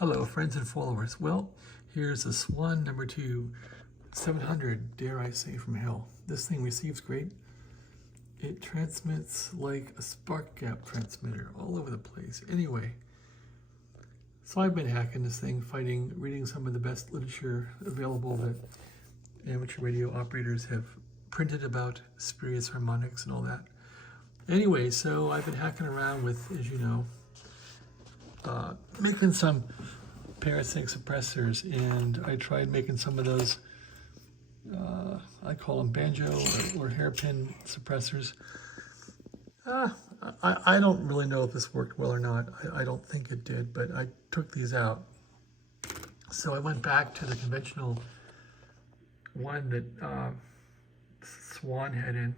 Hello, friends and followers. Well, here's a Swan number 2, 700, dare I say, from hell. This thing receives great. It transmits like a spark gap transmitter all over the place. Anyway, so I've been hacking this thing, reading some of the best literature available that amateur radio operators have printed about spurious harmonics and all that. Anyway, so I've been hacking around with, as you know, making some parasitic suppressors, and I tried making some of those, I call them banjo or hairpin suppressors. I don't really know if this worked well or not. I don't think it did, but I took these out. So I went back to the conventional one that Swan had in,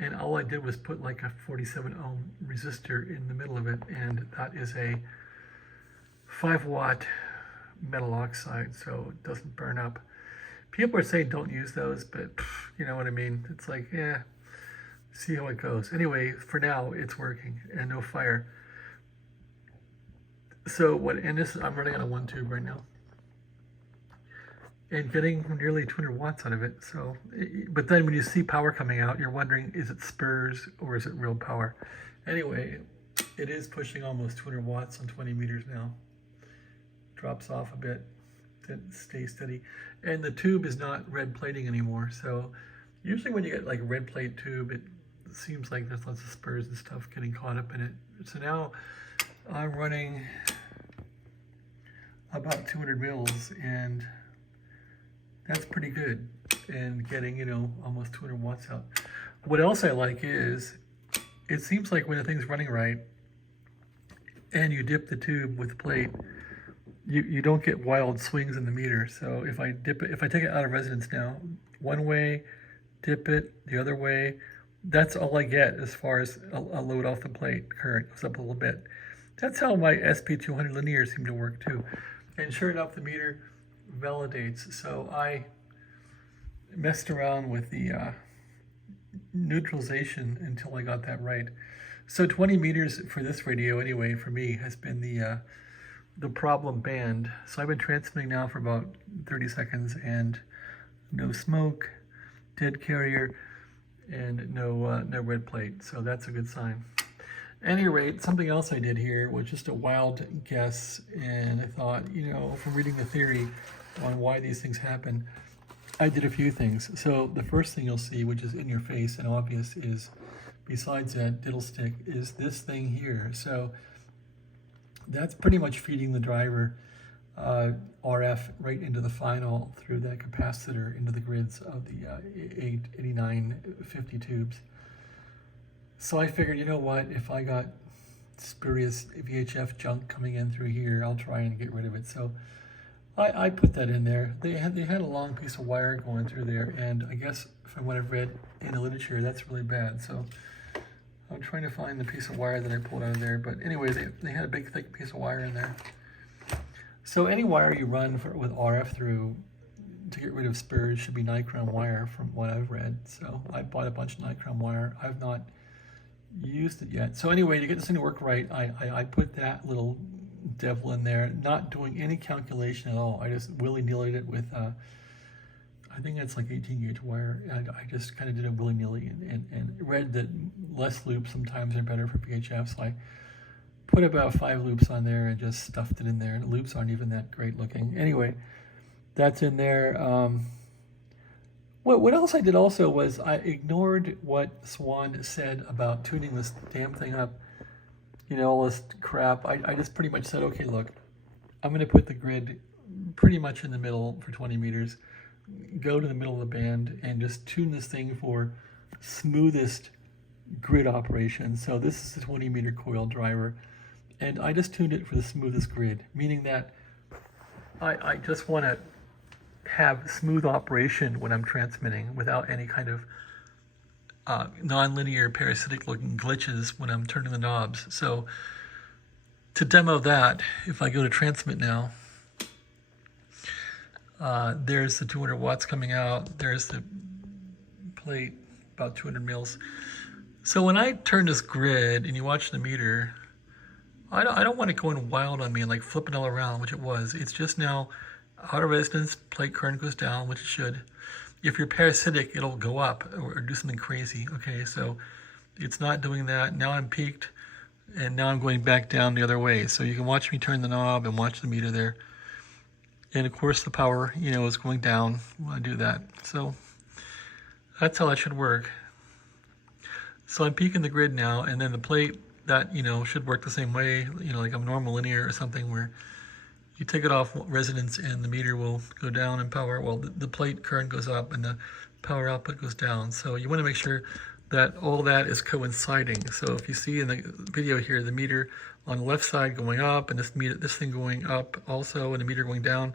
and all I did was put like a 47 ohm resistor in the middle of it, and that is a 5-watt metal oxide, so it doesn't burn up. People are saying don't use those, but you know what I mean. It's like, yeah, see how it goes. Anyway, for now, it's working and no fire. So I'm running on a 1 tube right now and getting nearly 200 watts out of it. So, but then when you see power coming out, you're wondering, is it spurs or is it real power? Anyway, it is pushing almost 200 watts on 20 meters now. Drops off a bit, then stays steady. And the tube is not red plating anymore. So usually when you get like a red plate tube, it seems like there's lots of spurs and stuff getting caught up in it. So now I'm running about 200 mils, and that's pretty good. And getting, you know, almost 200 watts out. What else I like is, it seems like when the thing's running right and you dip the tube with the plate, you don't get wild swings in the meter. So if I dip it, if I take it out of resonance now, one way, dip it the other way, that's all I get as far as a load off the plate. Current goes up a little bit. That's how my SP200 linears seem to work too. And sure enough, the meter validates. So I messed around with the neutralization until I got that right. So 20 meters for this radio anyway, for me, has been the problem band. So I've been transmitting now for about 30 seconds, and no smoke, dead carrier, and no red plate. So that's a good sign. At any rate, something else I did here was just a wild guess, and I thought, you know, from reading the theory on why these things happen, I did a few things. So the first thing you'll see, which is in your face and obvious, is, besides that diddle stick, is this thing here. So that's pretty much feeding the driver RF right into the final through that capacitor into the grids of the 8950 tubes. So I figured, you know what, if I got spurious VHF junk coming in through here, I'll try and get rid of it. So I put that in there. They had a long piece of wire going through there, and I guess from what I've read in the literature, that's really bad. So I'm trying to find the piece of wire that I pulled out of there, but anyway, they had a big thick piece of wire in there. So any wire you run with RF through to get rid of spurs should be nichrome wire, from what I've read. So I bought a bunch of nichrome wire. I've not used it yet. So anyway, to get this thing to work right, I put that little devil in there, not doing any calculation at all. I just willy-nilly it with I think that's like 18 gauge wire. I just kind of did it willy-nilly and read that less loops sometimes are better for VHF. So I put about 5 loops on there and just stuffed it in there. And the loops aren't even that great looking. Anyway, that's in there. What else I did also was I ignored what Swan said about tuning this damn thing up. You know, all this crap. I just pretty much said, okay, look, I'm going to put the grid pretty much in the middle for 20 meters. Go to the middle of the band and just tune this thing for smoothest grid operation. So this is the 20 meter coil driver, and I just tuned it for the smoothest grid, meaning that I just want to have smooth operation when I'm transmitting without any kind of non-linear parasitic looking glitches when I'm turning the knobs. So to demo that, if I go to transmit now, there's the 200 watts coming out. There's the plate, about 200 mils. So when I turn this grid and you watch the meter, I don't want it going wild on me and like flipping all around, which it was. It's just now out of resistance, plate current goes down, which it should. If you're parasitic, it'll go up or do something crazy. Okay, so it's not doing that. Now I'm peaked, and now I'm going back down the other way. So you can watch me turn the knob and watch the meter there. And of course the power, you know, is going down when I do that. So that's how that should work. So I'm peaking the grid now, and then the plate, that, you know, should work the same way, you know, like a normal linear or something, where you take it off resonance and the meter will go down in power. Well, the plate current goes up and the power output goes down. So you want to make sure that all that is coinciding. So if you see in the video here, the meter on the left side going up and this thing going up also, and the meter going down,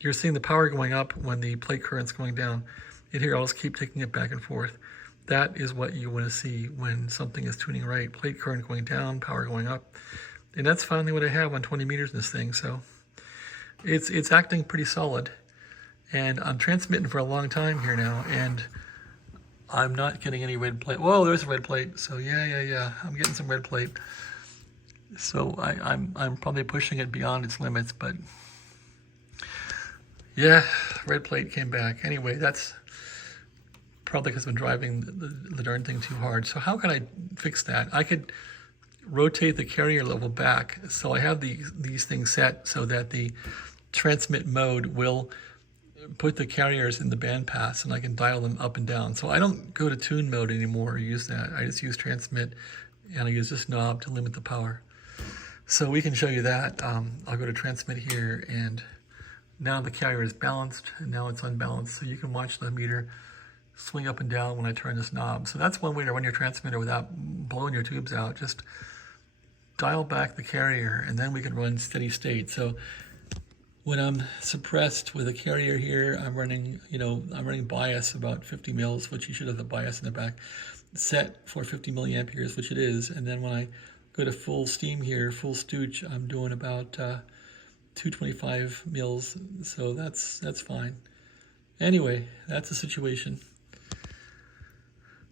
you're seeing the power going up when the plate current's going down. And here I'll just keep taking it back and forth. That is what you want to see when something is tuning right. Plate current going down, power going up. And that's finally what I have on 20 meters in this thing. So it's acting pretty solid. And I'm transmitting for a long time here now, and I'm not getting any red plate. Whoa, there's a red plate. So yeah. I'm getting some red plate. So I'm probably pushing it beyond its limits, but yeah, red plate came back. Anyway, that's probably because I've been driving the darn thing too hard. So how can I fix that? I could rotate the carrier level back. So I have these things set so that the transmit mode will put the carriers in the bandpass, and I can dial them up and down. So I don't go to tune mode anymore or use that. I just use transmit, and I use this knob to limit the power. So we can show you that. I'll go to transmit here, and now the carrier is balanced, and now it's unbalanced. So you can watch the meter swing up and down when I turn this knob. So that's one way to run your transmitter without blowing your tubes out. Just dial back the carrier, and then we can run steady state. So when I'm suppressed with a carrier here, I'm running, I'm running bias about 50 mils, which you should have the bias in the back set for 50 milliamperes, which it is. And then when I go to full steam here, full stooge, I'm doing about 225 mils. So that's fine. Anyway, that's the situation.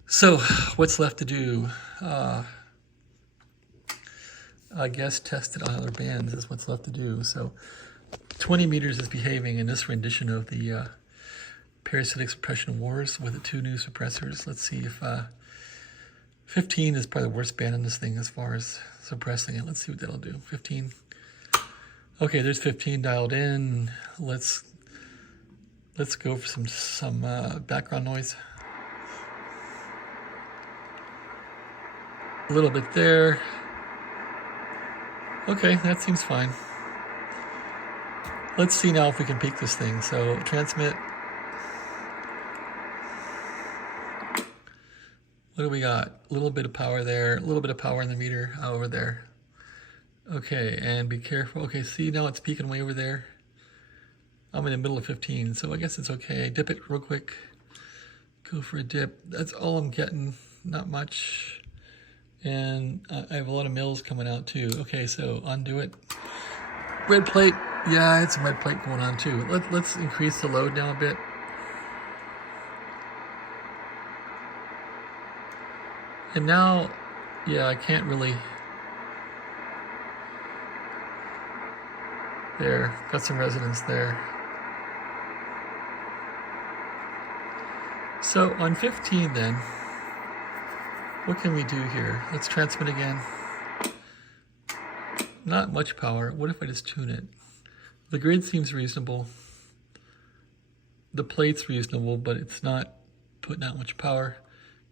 So what's left to do? I guess test it on other bands is what's left to do. So 20 meters is behaving in this rendition of the Parasitic Suppression Wars with the 2 new suppressors. Let's see if 15 is probably the worst band in this thing as far as suppressing it. Let's see what that'll do. 15. Okay, there's 15 dialed in. Let's go for some background noise. A little bit there. Okay, that seems fine. Let's see now if we can peak this thing. So transmit. What do we got? A little bit of power there, a little bit of power in the meter over there. Okay, and be careful. Okay, see now it's peaking way over there. I'm in the middle of 15, so I guess it's okay. Dip it real quick. Go for a dip. That's all I'm getting, not much. And I have a lot of mils coming out too. Okay, so undo it. Red plate. Yeah, it's a red plate going on too. Let's increase the load down a bit. And now, yeah, I can't really. There, got some resonance there. So on 15 then, what can we do here? Let's transmit again. Not much power. What if I just tune it? The grid seems reasonable. The plate's reasonable, but it's not putting out much power.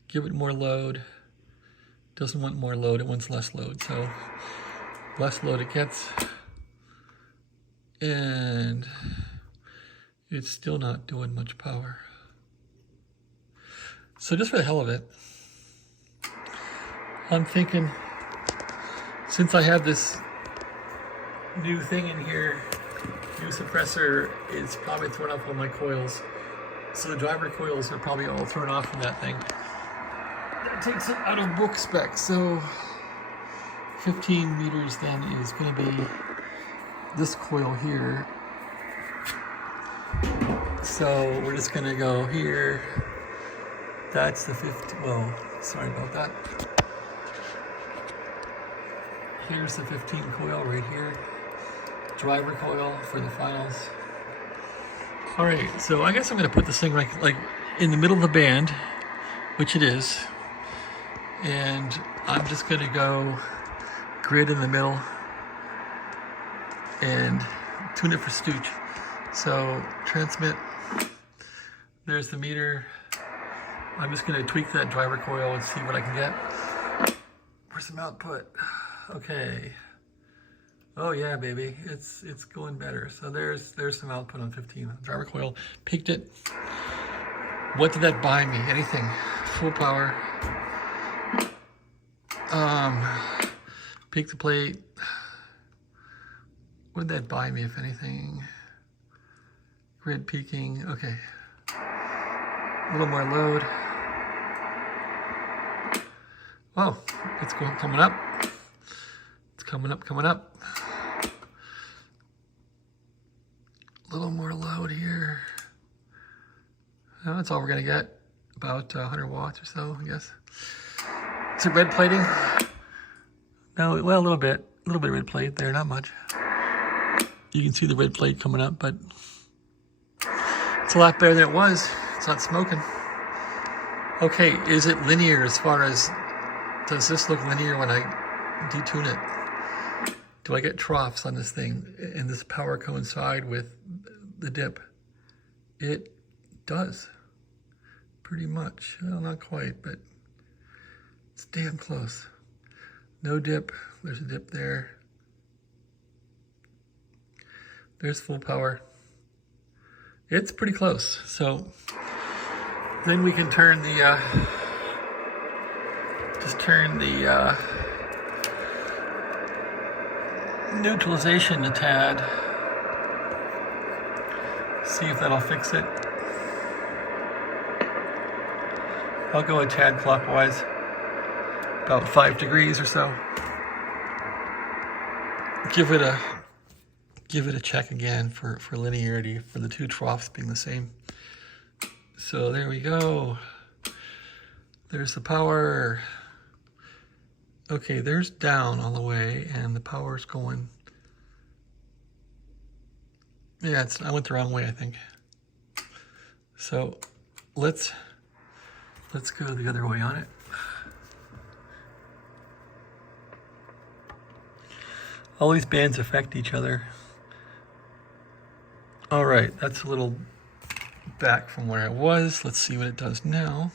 Give it more load. Doesn't want more load, it wants less load. So less load it gets. And it's still not doing much power. So just for the hell of it, I'm thinking, since I have this new thing in here, new suppressor, it's probably thrown off all my coils. So the driver coils are probably all thrown off from that thing. That takes it out of book spec. So 15 meters then is going to be this coil here. So we're just going to go here. That's the 50. Well, sorry about that. Here's the 15 coil right here. Driver coil for the finals. All right, so I guess I'm gonna put this thing like in the middle of the band, which it is. And I'm just gonna go grid in the middle and tune it for stooge. So transmit, there's the meter. I'm just gonna tweak that driver coil and see what I can get. Where's some output? Okay. Oh yeah, baby, it's going better. So there's some output on 15. Driver coil, peaked it. What did that buy me? Anything? Full power. Peak the plate. What did that buy me, if anything? Grid peaking, okay. A little more load. Oh, it's coming up. It's coming up. A little more load here. That's all we're gonna get. About 100 watts or so, I guess. Is it red plating? No, well, a little bit of red plate there, not much. You can see the red plate coming up, but it's a lot better than it was. It's not smoking. Okay, is it linear as far as, does this look linear when I detune it? Do I get troughs on this thing and this power coincide with the dip? It does, pretty much. Well, not quite, but it's damn close. No dip, there's a dip there. There's full power. It's pretty close. So then we can turn the, just turn the neutralization a tad. See if that'll fix it. I'll go a tad clockwise, about 5 degrees or so. Give it a check again for linearity, for the two troughs being the same. So there we go. There's the power. Okay, there's down all the way, and the power's going. Yeah, I went the wrong way, I think. So let's go the other way on it. All these bands affect each other. All right, that's a little back from where I was. Let's see what it does now.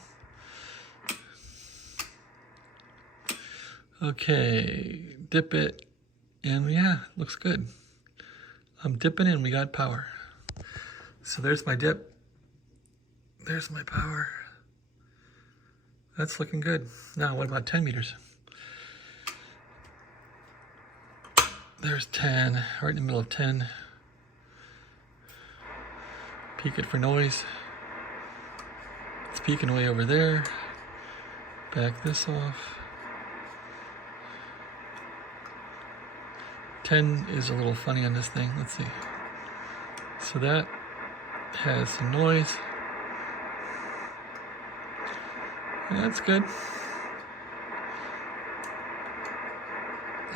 Okay, dip it, and yeah, looks good. I'm dipping and we got power. So there's my dip. There's my power. That's looking good. Now, what about 10 meters? There's 10, right in the middle of 10. Peak it for noise. It's peaking way over there. Back this off. 10 is a little funny on this thing. Let's see. So that has some noise. Yeah, that's good.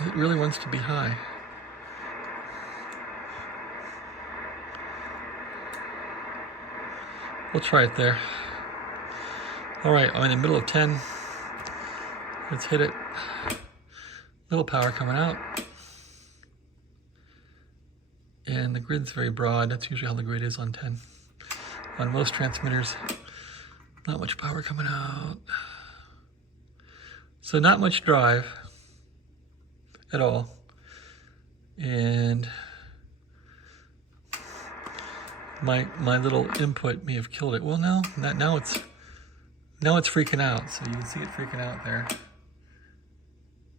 It really wants to be high. We'll try it there. All right, I'm in the middle of 10. Let's hit it. Little power coming out. And the grid's very broad. That's usually how the grid is on 10. On most transmitters, not much power coming out. So not much drive at all. And my little input may have killed it. Well, now it's freaking out. So you can see it freaking out there.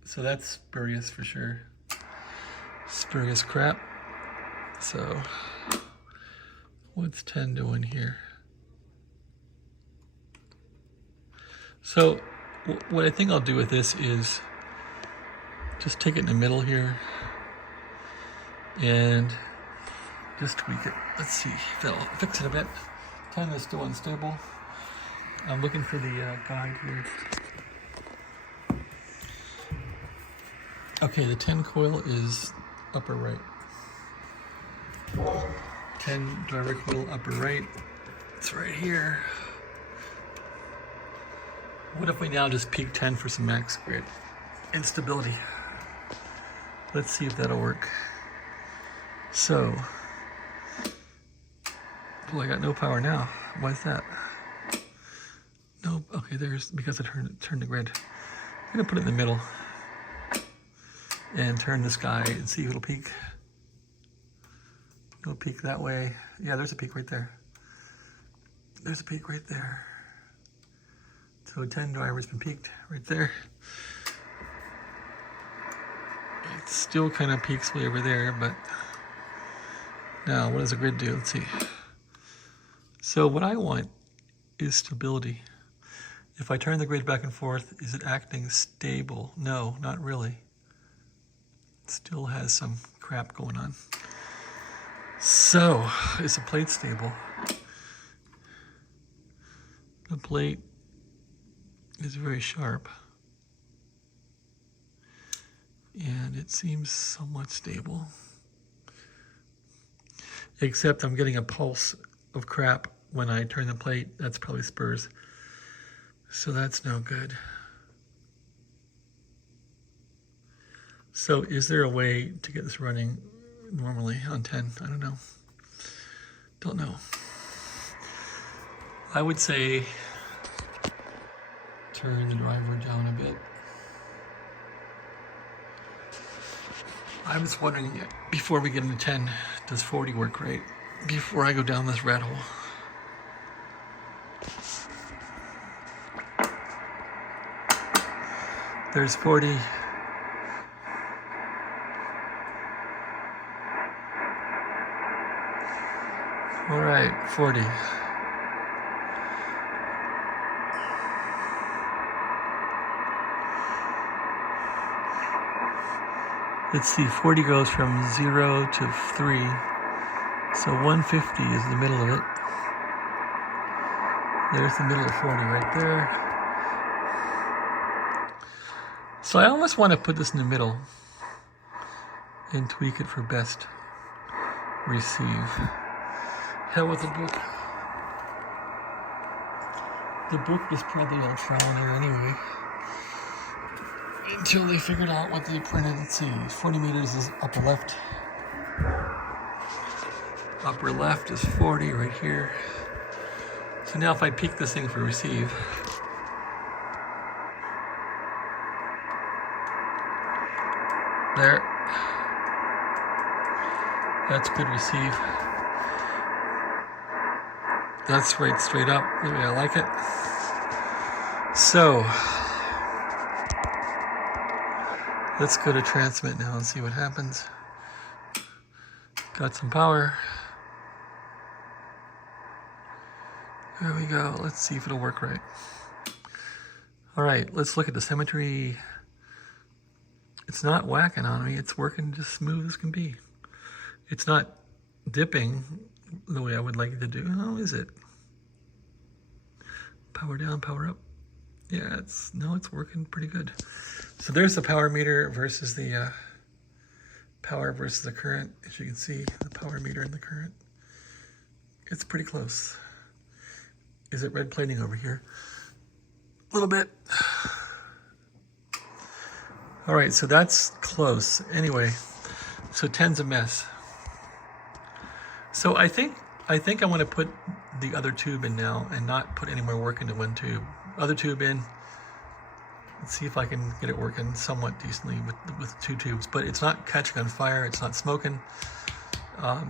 So that's spurious for sure. Spurious crap. So what's 10 doing here? So what I think I'll do with this is just take it in the middle here and just tweak it. Let's see if that'll fix it a bit. 10 is still unstable. I'm looking for the guide here. Okay, the 10 coil is upper right. 10 driver coil upper right. It's right here. What if we now just peak 10 for some max grid instability? Let's see if that'll work. So, well, I got no power now. Why is that? No, okay, there's, because I turned the grid. I'm gonna put it in the middle and turn this guy and see if it'll peak. It'll peak that way. Yeah, there's a peak right there. There's a peak right there. So 10 driver's been peaked right there. It still kind of peaks way over there, but now what does the grid do? Let's see. So what I want is stability. If I turn the grid back and forth, is it acting stable? No, not really. It still has some crap going on. So, is the plate stable? The plate is very sharp. And it seems somewhat stable. Except I'm getting a pulse of crap when I turn the plate. That's probably spurs. So that's no good. So is there a way to get this running normally on 10? I don't know. Don't know. I would say turn the driver down a bit. I was wondering, before we get into 10, does 40 work right? Before I go down this rat hole. There's 40. All right, 40. Let's see, 40 goes from 0 to 3. So 150 is the middle of it. There's the middle of 40 right there. So I almost want to put this in the middle and tweak it for best receive. Hell with the book. The book was probably on trial here anyway. Until they figured out what they printed. Let's see, 40 meters is upper left. Upper left is 40 right here. So now if I peak this thing for receive, there. That's good receive. That's right straight up, the way I like it. So, let's go to transmit now and see what happens. Got some power. There we go. Let's see if it'll work right. All right, let's look at the symmetry. It's not whacking on me. It's working just smooth as can be. It's not dipping the way I would like it to do. How is it? Power down, power up. Yeah, it's working pretty good. So there's the power meter versus the power versus the current. As you can see, the power meter and the current. It's pretty close. Is it red plating over here? A little bit. All right, so that's close. Anyway, so 10's a mess. So I think I want to put the other tube in now and not put any more work into one tube. Other tube in. Let's see if I can get it working somewhat decently with two tubes. But it's not catching on fire. It's not smoking.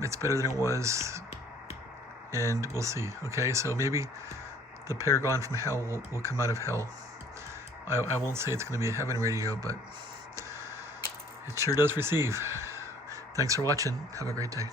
It's better than it was. And we'll see. Okay, so maybe the Paragon from hell will come out of hell. I won't say it's going to be a heaven radio, but it sure does receive. Thanks for watching. Have a great day.